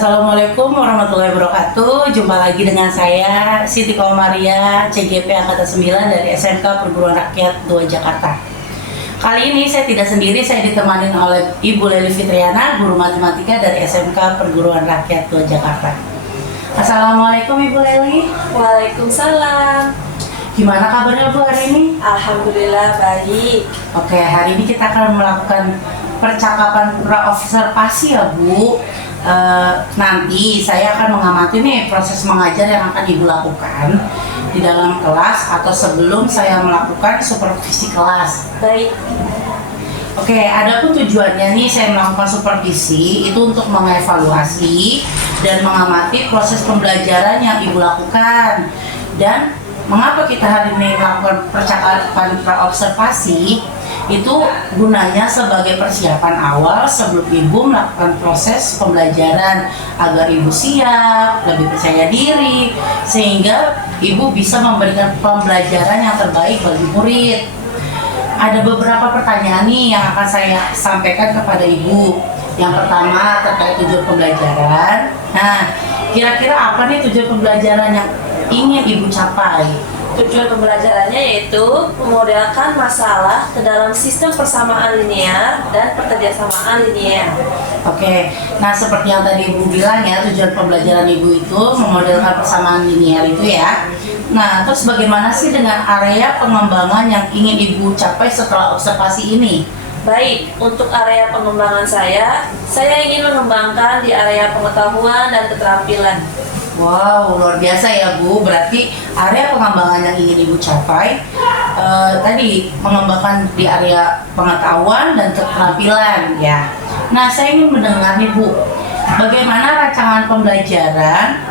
Assalamualaikum warahmatullahi wabarakatuh. Jumpa lagi dengan saya Siti Komaria, CGP Angkatan 9 dari SMK Perguruan Rakyat 2 Jakarta. Kali ini saya tidak sendiri, saya ditemani oleh Ibu Leli Fitriana, guru matematika dari SMK Perguruan Rakyat 2 Jakarta. Assalamualaikum Ibu Leli. Waalaikumsalam. Gimana kabarnya Bu hari ini? Alhamdulillah baik. Oke, hari ini kita akan melakukan percakapan pra-observasi ya Bu. Nanti saya akan mengamati nih proses mengajar yang akan Ibu lakukan di dalam kelas atau sebelum saya melakukan supervisi kelas. Baik. Oke, adapun tujuannya nih saya melakukan supervisi itu untuk mengevaluasi dan mengamati proses pembelajaran yang Ibu lakukan. Dan mengapa kita hari ini melakukan percakapan pra-observasi? Itu gunanya sebagai persiapan awal sebelum Ibu melakukan proses pembelajaran agar Ibu siap, lebih percaya diri, sehingga Ibu bisa memberikan pembelajaran yang terbaik bagi murid. Ada beberapa pertanyaan nih yang akan saya sampaikan kepada Ibu. Yang pertama terkait tujuan pembelajaran. Nah, kira-kira apa nih tujuan pembelajaran yang ingin Ibu capai? Tujuan pembelajarannya yaitu memodelkan masalah ke dalam sistem persamaan linear dan perkerjasamaan linear. Oke, nah seperti yang tadi Ibu bilang ya, tujuan pembelajaran Ibu itu memodelkan persamaan linear itu ya. Nah, terus bagaimana sih dengan area pengembangan yang ingin Ibu capai setelah observasi ini? Baik, untuk area pengembangan saya ingin mengembangkan di area pengetahuan dan keterampilan. Wow, luar biasa ya Bu. Berarti area pengembangan yang ingin Ibu capai tadi mengembangkan di area pengetahuan dan keterampilan ya. Nah, saya ingin mendengar nih Bu, bagaimana rancangan pembelajaran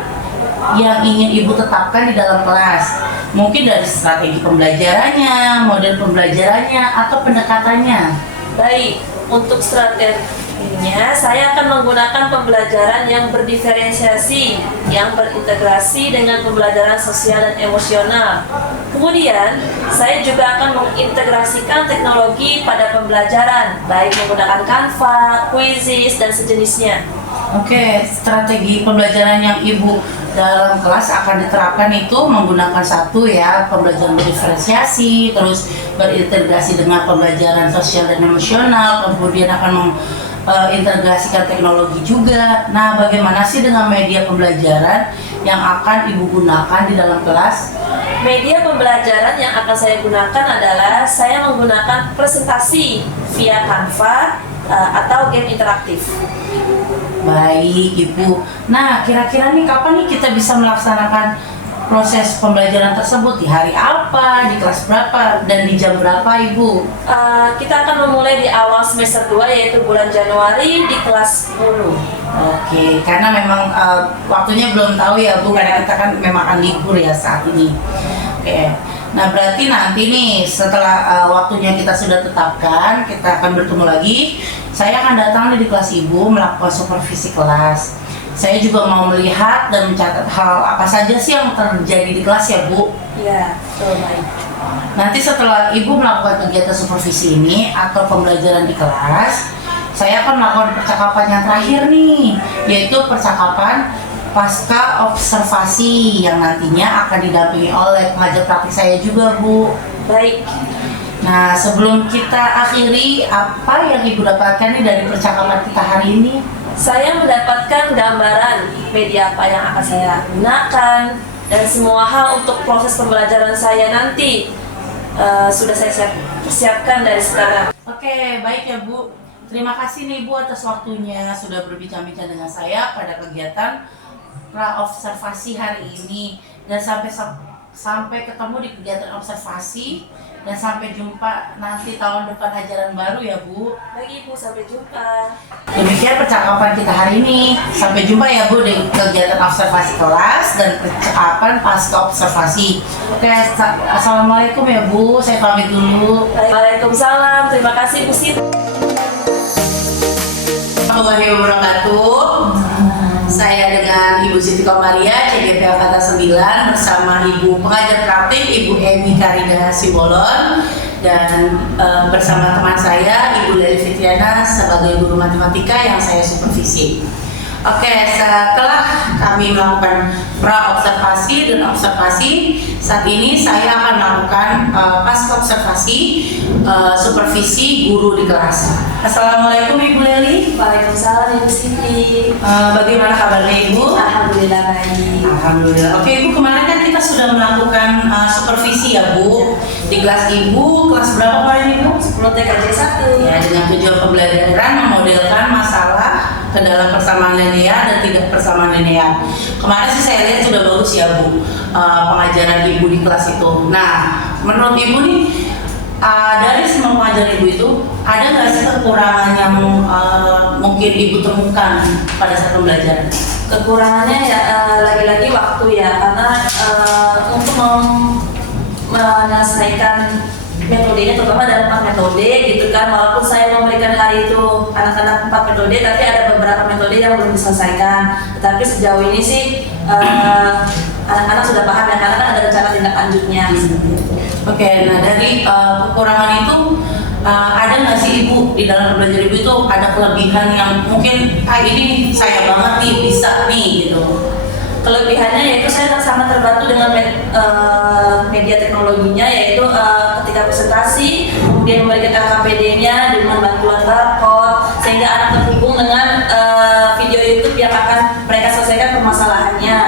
yang ingin Ibu tetapkan di dalam kelas? Mungkin dari strategi pembelajarannya, model pembelajarannya, atau pendekatannya. Baik, untuk strateginya saya akan menggunakan pembelajaran yang berdiferensiasi, yang berintegrasi dengan pembelajaran sosial dan emosional. Kemudian, saya juga akan mengintegrasikan teknologi pada pembelajaran, baik menggunakan Canva, Quizzes, dan sejenisnya. Oke, strategi pembelajaran yang Ibu dalam kelas akan diterapkan itu menggunakan satu ya, pembelajaran berdiferensiasi, terus berintegrasi dengan pembelajaran sosial dan emosional, kemudian akan mengintegrasikan teknologi juga. Nah, bagaimana sih dengan media pembelajaran yang akan Ibu gunakan di dalam kelas? Media pembelajaran yang akan saya gunakan adalah saya menggunakan presentasi via Canva atau game interaktif. Baik Ibu. Nah, kira-kira nih kapan nih kita bisa melaksanakan proses pembelajaran tersebut? Di hari apa, di kelas berapa, dan di jam berapa Ibu? Kita akan memulai di awal semester 2 yaitu bulan Januari di kelas 10. Oke, karena memang waktunya belum tahu ya Bu, karena kita kan memang akan libur ya saat ini. Oke, nah berarti nanti nih setelah waktunya kita sudah tetapkan, kita akan bertemu lagi. Saya akan datang nih di kelas Ibu melakukan supervisi kelas. Saya juga mau melihat dan mencatat hal apa saja sih yang terjadi di kelas ya Bu. Ya, betul, baik. Nanti setelah Ibu melakukan kegiatan supervisi ini atau pembelajaran di kelas, saya akan melakukan percakapan yang terakhir nih, yaitu percakapan pasca observasi yang nantinya akan didampingi oleh pengajar praktik saya juga Bu. Baik. Nah, sebelum kita akhiri, apa yang Ibu dapatkan nih dari percakapan kita hari ini? Saya mendapatkan gambaran media apa yang akan saya gunakan dan semua hal untuk proses pembelajaran saya nanti sudah saya persiapkan dari sekarang. Oke, baik ya Bu. Terima kasih nih Bu atas waktunya sudah berbincang-bincang dengan saya pada kegiatan pra-observasi hari ini. Dan sampai ketemu di kegiatan observasi, dan sampai jumpa nanti tahun depan ajaran baru ya Bu. Baik Ibu, sampai jumpa. Demikian percakapan kita hari ini. Sampai jumpa ya Bu di kegiatan observasi kelas dan percakapan pasca observasi. Oke, assalamualaikum ya Bu. Saya pamit dulu. Waalaikumsalam. Terima kasih Bu Siti. Warahmatullahi wabarakatuh. Saya dengan Ibu Siti Komaria, CGP Angkatan 9 bersama Ibu pengajar praktik Ibu Emi Karida Simbolon dan bersama teman saya Ibu Leli Fitriana sebagai guru matematika yang saya supervisi. Oke, setelah kami melakukan pra-observasi dan observasi, saat ini saya akan melakukan pasca observasi supervisi guru di kelas. Assalamualaikum Ibu Leli. Waalaikumsalam Ibu Siti. Bagaimana kabarnya Ibu? Alhamdulillah baik. Alhamdulillah. Oke Ibu, kemarin kan kita sudah melakukan supervisi ya Bu di kelas Ibu. Kelas berapa kemarin Ibu? 10 TKJ 1. Ya, dengan tujuan pembelajaran memodelkan masalah ke dalam persamaan linear dan tidak persamaan linear. Kemarin sih saya lihat sudah bagus ya Bu, pengajaran Ibu di kelas itu. Nah, menurut Ibu nih, dari semua pengajaran Ibu itu, ada nggak sih kekurangan yang mungkin Ibu temukan pada saat pembelajaran? Kekurangannya ya lagi-lagi waktu ya, karena untuk menyelesaikan metodenya, terutama ada 4 metode gitu kan. Walaupun saya memberikan hari itu anak-anak 4 metode, tapi ada beberapa metode yang belum diselesaikan. Tetapi sejauh ini sih anak-anak sudah paham ya, karena kan ada rencana tindak lanjutnya. Oke, nah dari kekurangan itu ada nggak sih Ibu di dalam pembelajaran Ibu itu ada kelebihan yang mungkin ini saya banget nih bisa nih gitu? Kelebihannya yaitu saya sangat terbantu dengan media teknologinya, yaitu ketika presentasi kemudian memberikan LKPD-nya dengan bantuan barcode, sehingga anak terhubung dengan video YouTube yang akan mereka selesaikan permasalahannya.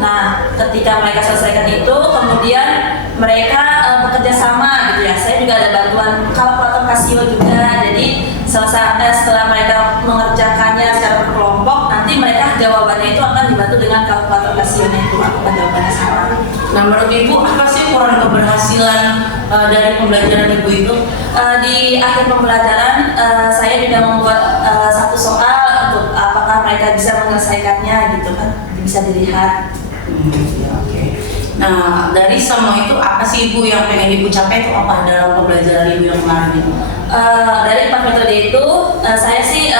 Nah, ketika mereka selesaikan itu, kemudian mereka bekerja sama gitu ya. Saya juga ada bantuan kalkulator Casio juga. Jadi setelah mereka mengerjakannya secara berkelompok, nanti mereka jawabannya itu akan dibantu dengan kalkulator Casio-nya itu, apakah jawabannya salah. Nah, menurut Ibu apa sih ukuran keberhasilan dari pembelajaran Ibu itu? Di akhir pembelajaran saya juga membuat satu soal untuk apakah mereka bisa menyelesaikannya gitu kan, bisa dilihat. Ya, oke. Nah, dari semua itu apa sih Ibu yang pengen Ibu capai itu apa dalam pembelajaran Ibu yang kemarin itu? Dari 4 metode itu saya sih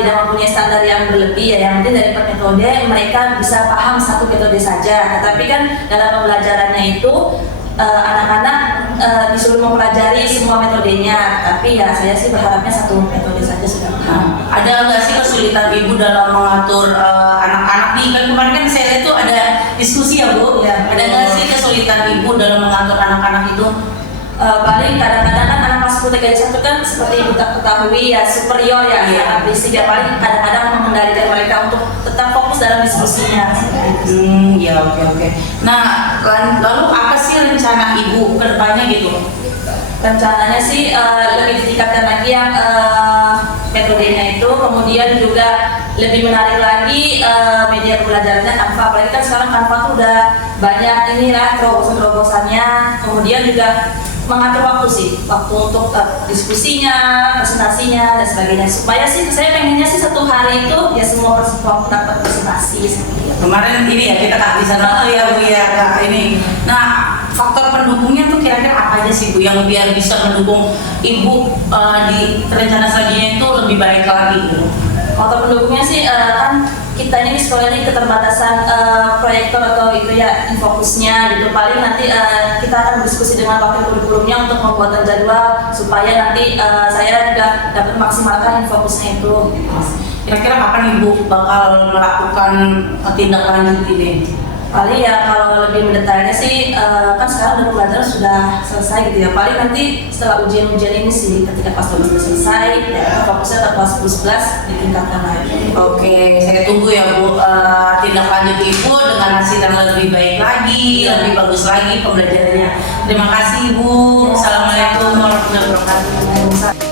tidak mempunyai standar yang berlebih ya. Yang penting dari 4 metode mereka bisa paham satu metode saja. Tetapi kan dalam pembelajarannya itu anak-anak disuruh mempelajari semua metodenya. Tapi ya saya sih berharapnya satu metode saja sudah paham. Ada nggak sih kesulitan Ibu dalam mengatur anak-anak nih? Kan kemarin kan saya lihat tuh ada diskusi ya Bu. Ya, ada nggak sih kesulitan Ibu dalam mengatur anak-anak itu? Paling kadang-kadang kan anak kelas 10 TKJ 1 kan seperti Ibu ketahui ya superior ya, sangat berisik ya, paling kadang-kadang mengendalikan mereka untuk tetap fokus dalam diskusinya. Ya oke. Nah, lalu apa sih rencana Ibu ke depannya gitu? Rencananya sih lebih ditingkatkan lagi yang metodenya itu, kemudian juga lebih menarik lagi media pembelajarannya Canva. Apalagi kan sekarang Canva tuh udah banyak inilah terobosan-terobosannya. Kemudian juga mengatur waktu sih, waktu untuk diskusinya, presentasinya dan sebagainya. Supaya sih saya pengennya sih satu hari itu ya semua waktu dapat presentasi. Kemarin ini ya kita kehabisan waktu ya Bu ya Kak, ini. Nah, faktor pendukungnya tuh kira-kira apa aja sih Bu yang biar bisa mendukung Ibu di rencana selanjutnya itu lebih baik lagi gitu? Faktor pendukungnya sih kan kita ini di sekolah ini keterbatasan proyektor atau itu ya infokusnya gitu. Paling nanti kita akan berdiskusi dengan wakil kurikulumnya untuk pembuatan jadwal supaya nanti saya juga dapat maksimalkan infokusnya itu. Kira-kira kapan Ibu bakal melakukan tindak lanjut ini? Paling ya kalau lebih mendetailnya sih kan sekarang udah pembelajaran sudah selesai gitu ya. Paling nanti setelah ujian-ujian ini sih ketika pas udah selesai ya fokusnya ke kelas 10-11 ditingkatkan lagi. Oke, saya tunggu ya Bu tindak lanjut Ibu dengan hasil yang lebih baik lagi, lebih bagus lagi pembelajarannya. Terima kasih Ibu. Assalamualaikum warahmatullahi wabarakatuh.